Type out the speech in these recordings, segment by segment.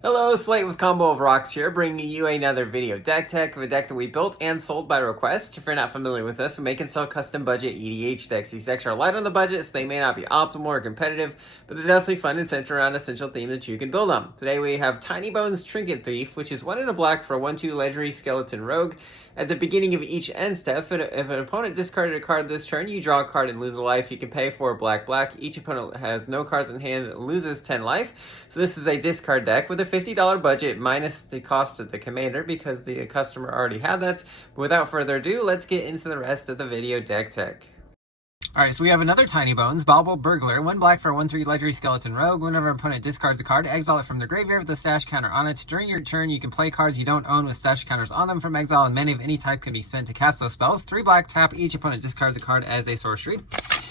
Hello, Slate with Combo of Rocks here, bringing you another video deck tech of a deck that we built and sold by request. If you're not familiar with us, we make and sell custom budget EDH decks. These decks are light on the budget, so they may not be optimal or competitive, but they're definitely fun and centered around an essential theme that you can build on. Today we have Tinybones Trinket Thief, which is 1 in a black for a 1/2 legendary skeleton rogue. At the beginning of each end step, if an opponent discarded a card this turn, you draw a card and lose a life. You can pay for black. Each opponent has no cards in hand and loses 10 life. So this is a discard deck with a $50 budget minus the cost of the commander because the customer already had that. But without further ado, let's get into the rest of the video deck tech. Alright, so we have another Tinybones, Bauble Burglar, 1 black for a 1/3 legendary skeleton rogue. Whenever an opponent discards a card, exile it from their graveyard with a stash counter on it. During your turn, you can play cards you don't own with stash counters on them from exile, and many of any type can be spent to cast those spells. 3 black, tap, each opponent discards a card as a sorcery.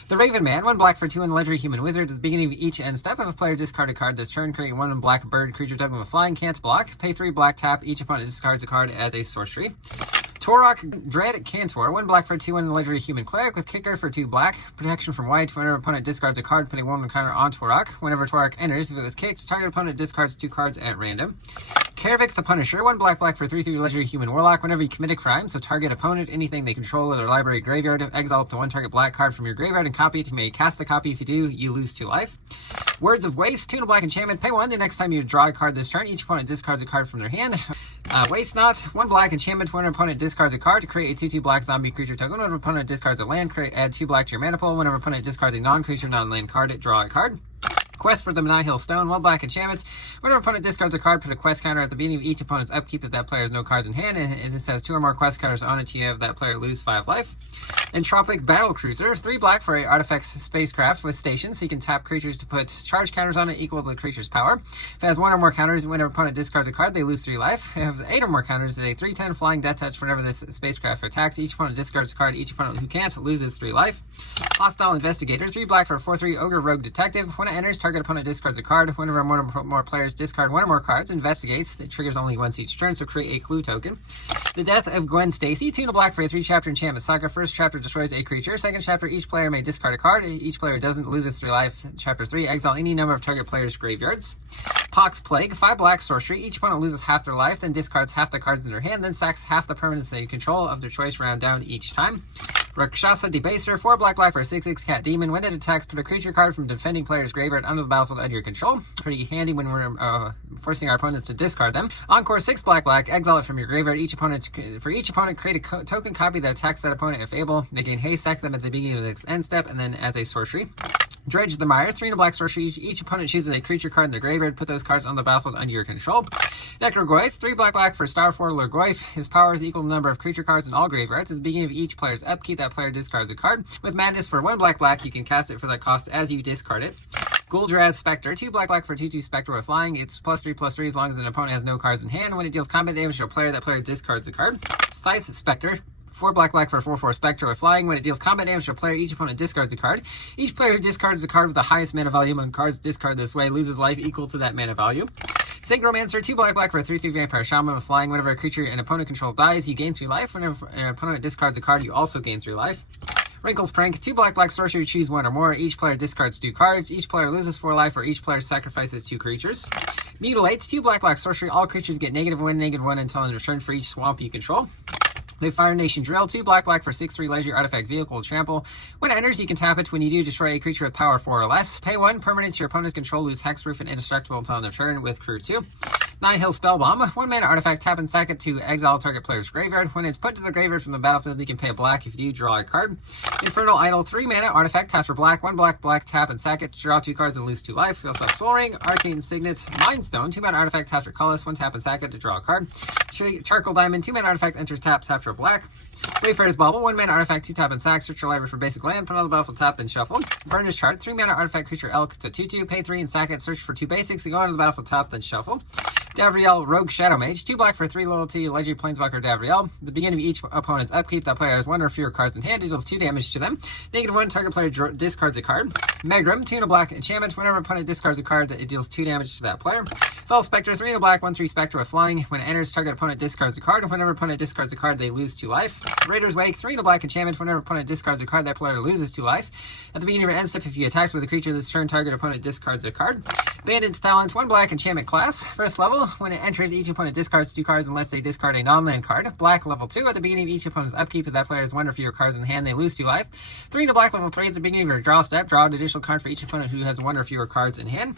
The Raven Man, 1 black for 2 in the legendary human wizard. At the beginning of each end step, if a player discards a card this turn, create 1 black bird creature token with flying, can't block. Pay 3 black, tap, each opponent discards a card as a sorcery. Torok Dread Cantor, 1 black for 2 in the legendary human cleric with kicker for 2 black. Protection from white. Whenever an opponent discards a card, putting 1 counter on Torok. Whenever Torok enters, if it was kicked, target opponent discards 2 cards at random. Karavik the Punisher, 1 black for 3/3 legendary human warlock. Whenever you commit a crime, so target opponent, anything they control in their library graveyard, exile up to 1 target black card from your graveyard and copy it. You may cast a copy. If you do, you lose 2 life. Words of Waste, 2 in a black enchantment. Pay 1. The next time you draw a card this turn, each opponent discards a card from their hand. Waste Not, 1 black enchantment. When an opponent discards a card, create a 2/2 black zombie creature token. Whenever an opponent discards a land, add 2 black to your mana pool. Whenever an opponent discards a non-creature, non-land card, draw a card. Quest for the Menahil Stone, 1 black enchantment. Whenever an opponent discards a card, put a quest counter at the beginning of each opponent's upkeep if that player has no cards in hand, and this has 2 or more quest counters on it, you have that player lose 5 life. Entropic Battle Cruiser, 3 black for a artifact spacecraft with stations, so you can tap creatures to put charge counters on it equal to the creature's power. If it has 1 or more counters, whenever an opponent discards a card, they lose 3 life. If it has 8 or more counters, it's a 3/10 flying death touch. Whenever this spacecraft attacks, each opponent discards a card, each opponent who can't loses 3 life. Hostile Investigator, 3 black for a 4/3 Ogre Rogue Detective. When it enters, target opponent discards a card. Whenever 1 or more players discard 1 or more cards, investigates. It triggers only once each turn, so create a clue token. The Death of Gwen Stacy, 2 in a black for a 3-chapter enchantment saga. First chapter destroys a creature. Second chapter, each player may discard a card. Each player doesn't loses 3 life. Chapter 3, exile any number of target players' graveyards. Pox Plague, 5 black sorcery. Each opponent loses half their life, then discards half the cards in their hand, then sacks half the permanents they control of their choice round down each time. Rakshasa Debaser, 4 black for a 6/6 cat demon. When it attacks, put a creature card from defending player's graveyard under the battlefield under your control. Pretty handy when we're forcing our opponents to discard them. Encore, 6 black, exile it from your graveyard. For each opponent, create a token copy that attacks that opponent if able. They gain haste, sack them at the beginning of the next end step, and then as a sorcery. Dredge the Mire, 3 in a black sorcery. Each opponent chooses a creature card in their graveyard. Put those cards on the battlefield under your control. Necrogoyf, 3 black for Starfall Lurgoyf. His power is equal to the number of creature cards in all graveyards. At the beginning of each player's upkeep, that player discards a card. With Madness, for 1 black, you can cast it for that cost as you discard it. Guldraz Spectre, 2 black for 2/2 Spectre with flying. It's +3/+3 as long as an opponent has no cards in hand. When it deals combat damage to a player, that player discards a card. Scythe Spectre, 4 black for a 4/4 Spectre with flying. When it deals combat damage to a player, each opponent discards a card. Each player who discards a card with the highest mana value among cards discarded this way loses life equal to that mana value. Synchromancer, 2 black for a 3/3 Vampire Shaman with flying. Whenever a creature an opponent controls dies, you gain 3 life. Whenever an opponent discards a card, you also gain 3 life. Wrinkles Prank, 2 black sorcery, choose 1 or more. Each player discards 2 cards. Each player loses 4 life, or each player sacrifices 2 creatures. Mutilates, 2 black sorcery. All creatures get -1/-1 until in return for each swamp you control. The Fire Nation Drill, 2 black for 6/3 legendary artifact vehicle trample. When it enters, you can tap it. When you do, destroy a creature with power 4 or less. Pay 1 permanents your opponent's control, lose hexproof and indestructible until their turn with crew 2. Nihil Spellbomb, 1 mana artifact, tap and sack it to exile target player's graveyard. When it's put to the graveyard from the battlefield, you can pay a black. If you do, draw a card. Infernal Idol, 3 mana artifact, tap for black, 1 black, tap and sack it, draw 2 cards and lose 2 life. We also have Soul Ring, Arcane Signet, Mind Stone, 2 mana artifact, tap for colorless, 1 tap and sack it to draw a card. Charcoal Diamond, 2 mana artifact, enters tap for black. Wayfarer's Bauble, 1 mana artifact, 2 tap and sack, search your library for basic land, put on the battlefield, tap, then shuffle. Burnish Chart, 3 mana artifact creature elk to 2/2, pay 3 and sack it, search for 2 basics, and go onto the battlefield, tap, then shuffle. Davriel, Rogue Shadow Mage. 2 black for 3 loyalty, Legendary Planeswalker Davriel. At the beginning of each opponent's upkeep, that player has 1 or fewer cards in hand. It deals 2 damage to them. -1, target player discards a card. Megrim, 2 and a black enchantment. Whenever opponent discards a card, it deals 2 damage to that player. Fel Spectre, 3 and a black, 1/3 Spectre with flying. When it enters, target opponent discards a card. Whenever opponent discards a card, they lose 2 life. Raider's Wake, 3 and a black enchantment. Whenever opponent discards a card, that player loses 2 life. At the beginning of your end step, if you attack with a creature this turn, target opponent discards a card. Bandit's Talent, 1 black enchantment class. First level, when it enters, each opponent discards 2 cards unless they discard a non-land card. Black level 2, at the beginning of each opponent's upkeep, if that player has 1 or fewer cards in hand, they lose 2 life. 3 and a black level 3, at the beginning of your draw step, draw an additional card for each opponent who has 1 or fewer cards in hand.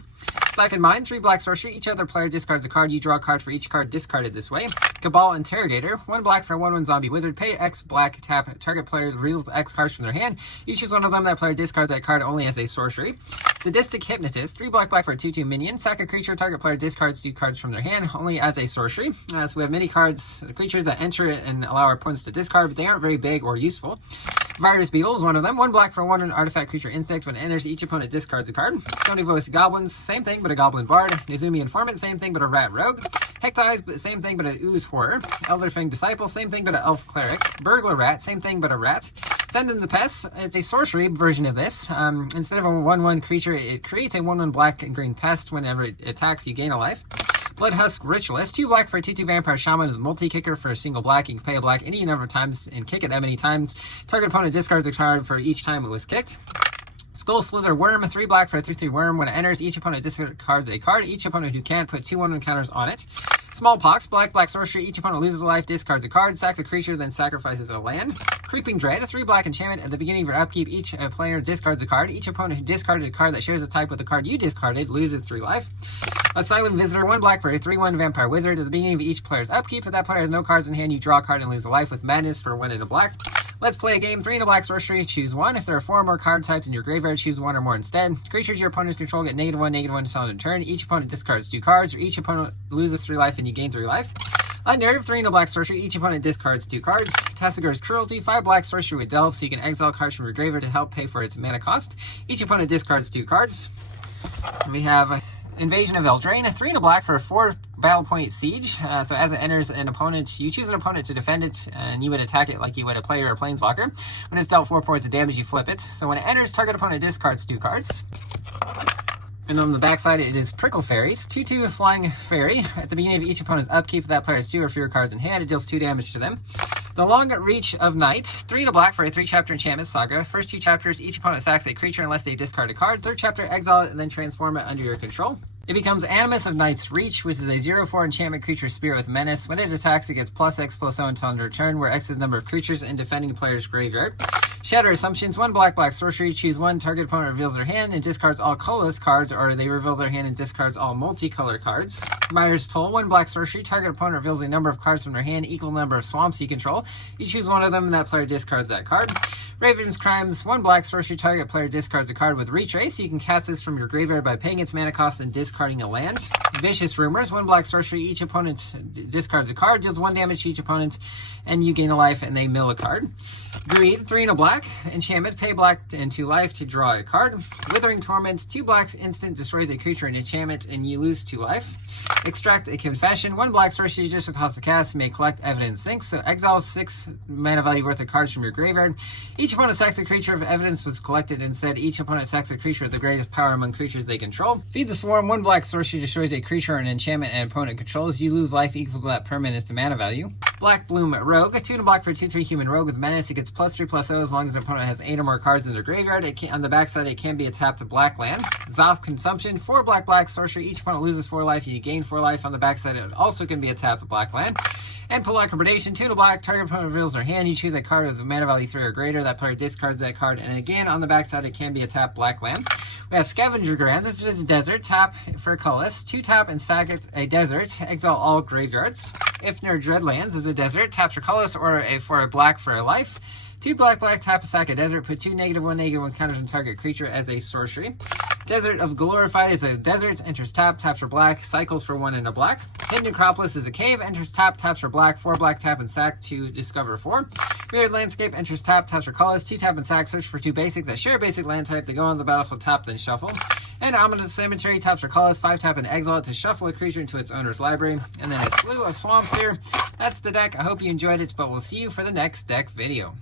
Siphon Mine, 3 black sorcery. Each other player discards a card. You draw a card for each card discarded this way. Cabal Interrogator, 1 black for 1/1 zombie wizard. Pay X black, tap. Target player reveals X cards from their hand. You choose one of them. That player discards that card only as a sorcery. Sadistic Hypnotist, 3 black for a 2/2 minion. Sack a creature. Target player discards 2 cards from their hand only as a sorcery. So we have many cards, creatures that enter it and allow our opponents to discard, but they aren't very big or useful. Virus Beetle is one of them. 1 black for 1 artifact creature insect. When it enters, each opponent discards a card. Stony Voice Goblins, same thing, but a goblin bard. Nezumi Informant, same thing, but a rat rogue. Hectize, but same thing, but an ooze horror. Elderfang Disciple, same thing, but an elf cleric. Burglar Rat, same thing, but a rat. Send in the Pest, it's a sorcery version of this. Instead of a 1/1 creature, it creates a 1/1 black and green pest. Whenever it attacks, you gain a life. Bloodhusk Ritualist, 2 black for a 2/2 vampire shaman with multi-kicker for a single black. You can pay a black any number of times and kick it that many times. Target opponent discards a card for each time it was kicked. Skull Slither Worm, 3 black for a 3/3 worm. When it enters, each opponent discards a card. Each opponent who can put 2 1/1 counters on it. Smallpox, black sorcery. Each opponent loses a life, discards a card, sacks a creature, then sacrifices a land. Creeping Dread, a 3 black enchantment. At the beginning of your upkeep, each player discards a card. Each opponent who discarded a card that shares a type with the card you discarded loses 3 life. Asylum Visitor, 1 black for a 3/1 vampire wizard. At the beginning of each player's upkeep, if that player has no cards in hand, you draw a card and lose a life with Madness for 1 and a black. Let's play a game. 3 and a black sorcery. Choose 1. If there are 4 or more card types in your graveyard, choose 1 or more instead. Creatures your opponents control get -1/-1 until end of turn. Each opponent discards 2 cards, or each opponent loses 3 life and you gain 3 life. Unnerve, 3 and a black sorcery. Each opponent discards 2 cards. Tassigur's Cruelty, 5 black sorcery with Delve, so you can exile cards from your graveyard to help pay for its mana cost. Each opponent discards 2 cards. We have Invasion of Eldraine, 3 and a black for a 4 battle point siege. So as it enters an opponent, you choose an opponent to defend it, and you would attack it like you would a player or a planeswalker. When it's dealt 4 points of damage, you flip it. So when it enters, target opponent discards 2 cards. And on the backside, it is Prickle Fairies, 2/2 flying fairy. At the beginning of each opponent's upkeep, if that player has 2 or fewer cards in hand, it deals 2 damage to them. The Long Reach of Night, 3 and a black for a 3-chapter enchantment saga. First 2 chapters, each opponent sacks a creature unless they discard a card. Third chapter, exile it and then transform it under your control. It becomes Animus of Night's Reach, which is a 0/4 enchantment creature spirit with menace. When it attacks, it gets +X/+0 until end of turn, where X is the number of creatures in defending player's graveyard. Shatter Assumptions, 1 black sorcery. Choose 1. Target opponent reveals their hand and discards all colorless cards, or they reveal their hand and discards all multicolor cards. Mire's Toll, 1 black sorcery. Target opponent reveals a number of cards from their hand equal number of swamps you control. You choose one of them and that player discards that card. Raven's Crimes, 1 black sorcery. Target player discards a card with Retrace. You can cast this from your graveyard by paying its mana cost and discarding a land. Vicious Rumors, 1 black sorcery. Each opponent discards a card, deals 1 damage to each opponent, and you gain a life and they mill a card. Greed, 3 and a black enchantment. Pay black and 2 life to draw a card. Withering Torment, 2 blacks instant destroys a creature in enchantment and you lose 2 life. Extract a Confession, 1 black sorcery. Just a cost to cast, may collect Evidence Sinks. So exile 6 mana value worth of cards from your graveyard. Each opponent sacks a creature if evidence was collected. Instead, each opponent sacks a creature with the greatest power among creatures they control. Feed the Swarm, 1 black sorcery. Destroys a creature or an enchantment an opponent controls. You lose life equal to that permanent's to mana value. Black Bloom Rogue, 2 and a black for a 2/3 human rogue with menace. It gets +3/+0 as long as the opponent has 8 or more cards in their graveyard. On the backside, it can be a tapped black land. Zoff Consumption, 4 black sorcery. Each opponent loses 4 life and you gain 4 life. On the backside, it also can be a tapped black land. And Polite Predation, 2 and a black. Target opponent reveals their hand. You choose a card with a mana value 3 or greater. That player discards that card. And again, on the backside, it can be a tapped black land. We have Scavenger Grounds. It's just a desert. Tap for a colorless. 2 tap and sack it a desert. Exile all graveyards. Ifnir Dreadlands is a desert. Tap for colorless or for a black for a life. 2 black, tap a sack a desert. Put 2 -1/-1 counters on target creature as a sorcery. Desert of Glorified is a desert. Enters tap, taps for black, cycles for 1 and a black. Hidden Necropolis is a cave. Enters tap, taps for black, 4 black, tap and sack to discover 4. Mirrored Landscape enters tap, taps for colors, 2 tap and sack. Search for 2 basics that share a basic land type. They go on the battlefield, tap, then shuffle. And Ominous Cemetery, taps for colors, 5-tap and exile it to shuffle a creature into its owner's library. And then a Slew of Swamps here. That's the deck. I hope you enjoyed it, but we'll see you for the next deck video.